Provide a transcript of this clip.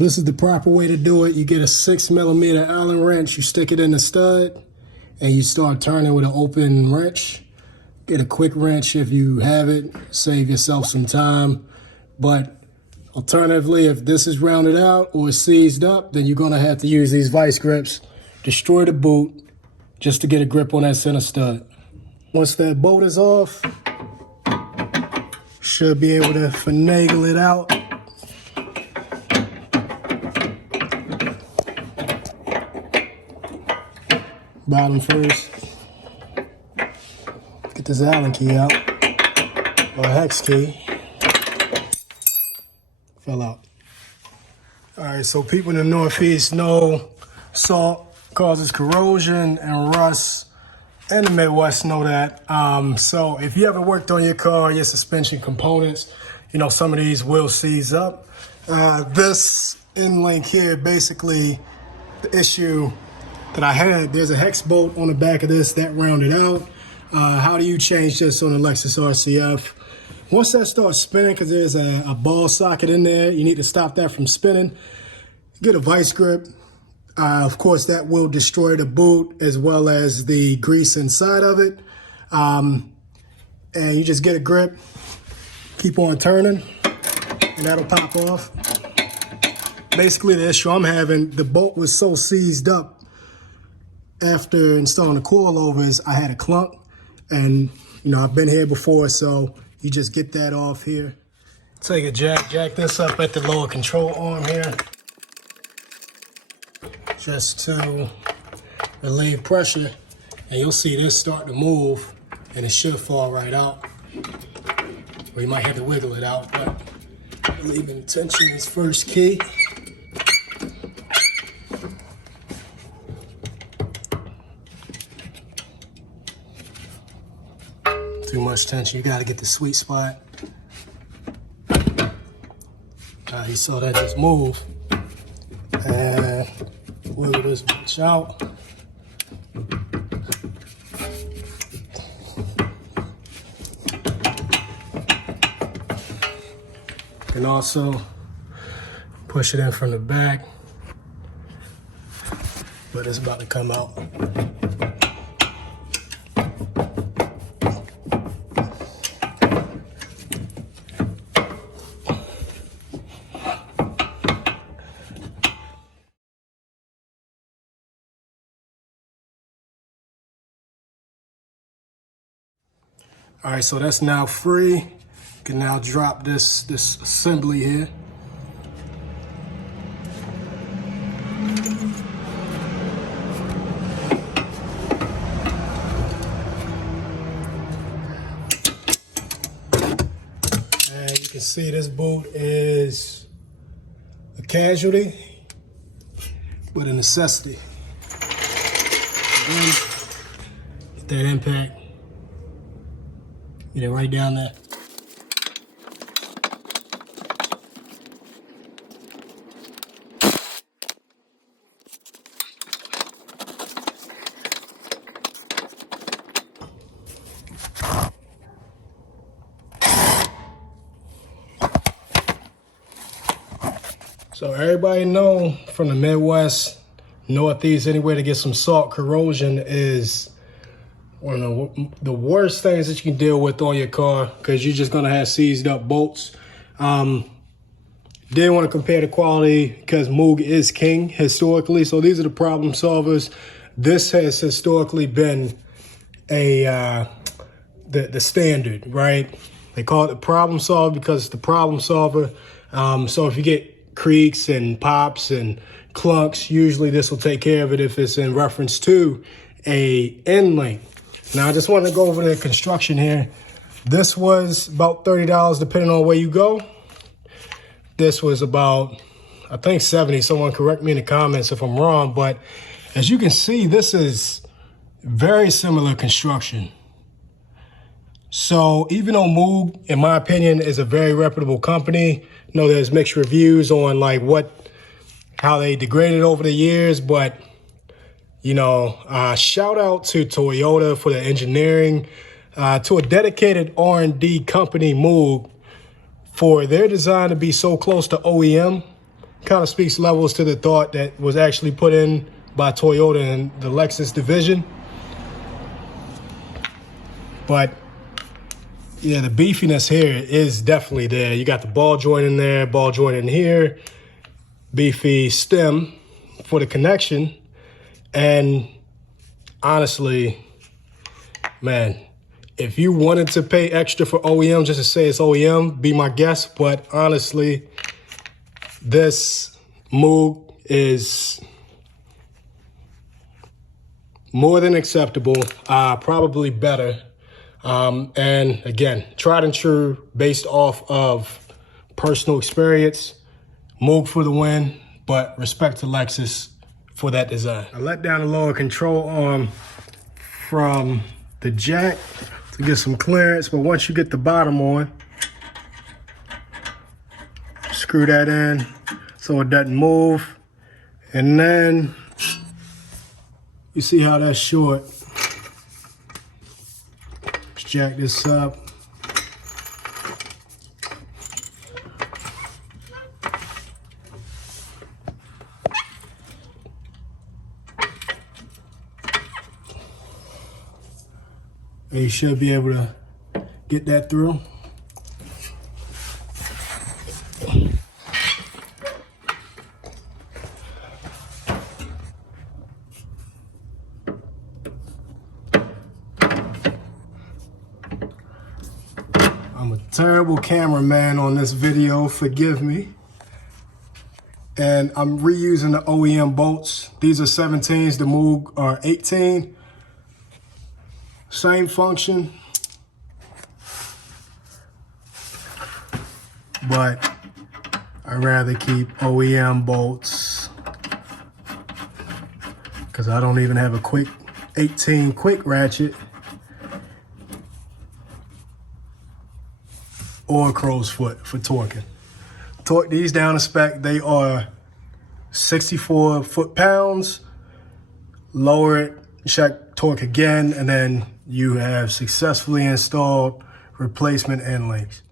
This is the proper way to do it. You get a 6mm Allen wrench, you stick it in the stud, and you start turning with an open wrench. Get a quick wrench if you have it, save yourself some time. But alternatively, if this is rounded out or seized up, then you're gonna have to use these vice grips, destroy the boot, just to get a grip on that center stud. Once that bolt is off, should be able to finagle it out. Bottom first. Get this Allen key out, or a hex key. Fell out. All right, so people in the Northeast know salt causes corrosion and rust. In the Midwest know that. So if you ever worked on your car, your suspension components, you know, some of these will seize up. This end link here, basically the issue that I had, there's a hex bolt on the back of this that rounded out. How do you change this on the Lexus RCF? Once that starts spinning, because there's a ball socket in there, you need to stop that from spinning. Get a vice grip. Of course, that will destroy the boot as well as the grease inside of it. And you just get a grip, keep on turning, and that'll pop off. Basically, the issue I'm having, the bolt was so seized up after installing the coilovers, I had a clunk. And, you know, I've been here before, so you just get that off here. Take a jack this up at the lower control arm here, just to relieve pressure, and you'll see this start to move, and it should fall right out. Or you might have to wiggle it out, but relieving tension is first key. Too much tension, you gotta get the sweet spot. You saw that just move. And wiggle this bitch out. And also push it in from the back, but it's about to come out. All right, so that's now free. You can now drop this assembly here. And you can see this boot is a casualty, but a necessity. And then get that impact. Get it right down there. So everybody know from the Midwest, Northeast, anywhere to get some salt corrosion is one of the worst things that you can deal with on your car, because you're just gonna have seized up bolts. Didn't want to compare the quality because MOOG is king historically. So these are the problem solvers. This has historically been the standard, right? They call it the problem solver because it's the problem solver. So if you get creaks and pops and clunks, usually this will take care of it if it's in reference to a end link. Now, I just want to go over the construction here. This was about $30 depending on where you go. This was about, I think, $70. Someone correct me in the comments if I'm wrong. But as you can see, this is very similar construction. So even though MOOG, in my opinion, is a very reputable company, you know, there's mixed reviews on like how they degraded over the years, but you know, shout out to Toyota for the engineering, to a dedicated R&D company, MOOG, for their design to be so close to OEM. kind of speaks levels to the thought that was actually put in by Toyota and the Lexus division. But yeah, the beefiness here is definitely there. You got the ball joint in there, ball joint in here, beefy stem for the connection. And honestly, man, if you wanted to pay extra for OEM just to say it's OEM, be my guest. But honestly, this MOOG is more than acceptable, probably better. And again, tried and true based off of personal experience. MOOG for the win, but respect to Lexus for that design. I let down the lower control arm from the jack to get some clearance, but once you get the bottom on, screw that in so it doesn't move. And then you see how that's short. Let's jack this up. And you should be able to get that through. I'm a terrible cameraman on this video, forgive me. And I'm reusing the OEM bolts. These are 17s, the MOOG are 18. Same function, but I'd rather keep OEM bolts because I don't even have a quick 18 quick ratchet or a crow's foot for torquing. Torque these down to spec. They are 64 foot-pounds. Lower it, check torque again, and then you have successfully installed replacement end links.